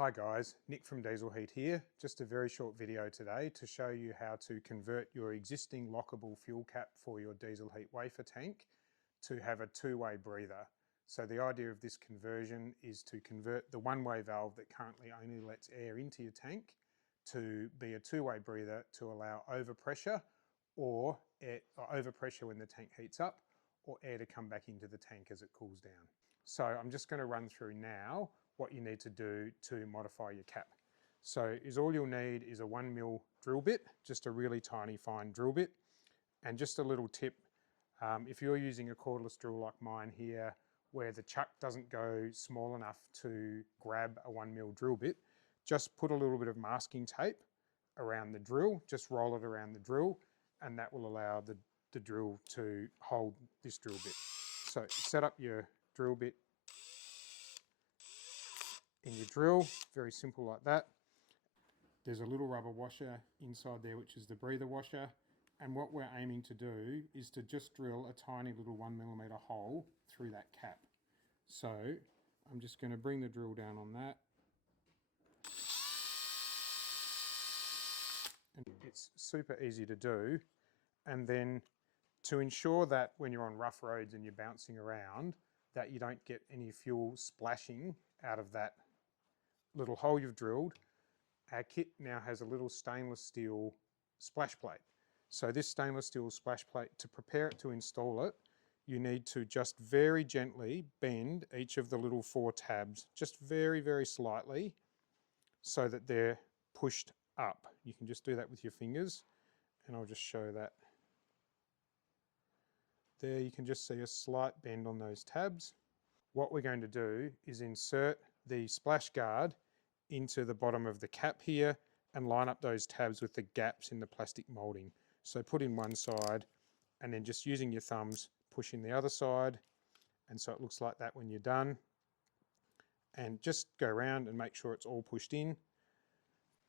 Hi guys, Nick from Dieselheat here. Just a very short video today to show you how to convert your existing lockable fuel cap for your Dieselheat wafer tank to have a two-way breather. So the idea of this conversion is to convert the one-way valve that currently only lets air into your tank to be a two-way breather to allow overpressure or overpressure when the tank heats up, or air to come back into the tank as it cools down. So I'm just going to run through now what you need to do to modify your cap. So all you'll need is a 1mm drill bit, just a really tiny fine drill bit, and just a little tip, if you're using a cordless drill like mine here, where the chuck doesn't go small enough to grab a 1mm drill bit, just put a little bit of masking tape around the drill, just roll it around the drill, and that will allow the drill to hold this drill bit. So set up your drill bit in your drill, very simple like that. There's a little rubber washer inside there, which is the breather washer. And what we're aiming to do is to just drill a tiny little 1mm hole through that cap. So I'm just going to bring the drill down on that. And it's super easy to do. And then to ensure that when you're on rough roads and you're bouncing around, that you don't get any fuel splashing out of that little hole you've drilled, our kit now has a little stainless steel splash plate. So this stainless steel splash plate, to prepare it to install it, you need to just very gently bend each of the little 4 tabs, just very, very slightly, so that they're pushed up. You can just do that with your fingers, and I'll just show that. There you can just see a slight bend on those tabs. What we're going to do is insert the splash guard into the bottom of the cap here and line up those tabs with the gaps in the plastic moulding. So put in one side and then just using your thumbs push in the other side, and so it looks like that when you're done. And just go around and make sure it's all pushed in,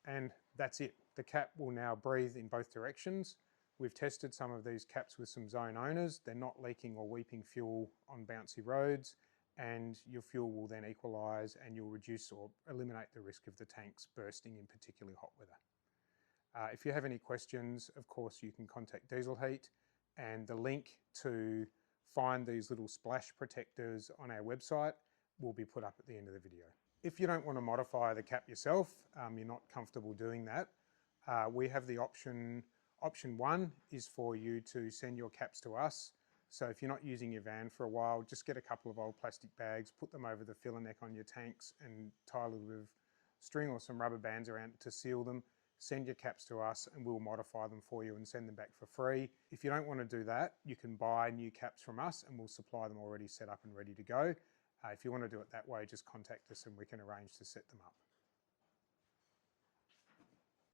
and that's it. The cap will now breathe in both directions. We've tested some of these caps with some zone owners. They're not leaking or weeping fuel on bouncy roads, and your fuel will then equalise and you'll reduce or eliminate the risk of the tanks bursting in particularly hot weather. If you have any questions, of course, you can contact Dieselheat, and the link to find these little splash protectors on our website will be put up at the end of the video. If you don't want to modify the cap yourself, you're not comfortable doing that, we have the option. Option 1 is for you to send your caps to us. So if you're not using your van for a while, just get a couple of old plastic bags, put them over the filler neck on your tanks and tie a little bit of string or some rubber bands around it to seal them. Send your caps to us and we'll modify them for you and send them back for free. If you don't want to do that, you can buy new caps from us and we'll supply them already set up and ready to go. If you want to do it that way, just contact us and we can arrange to set them up.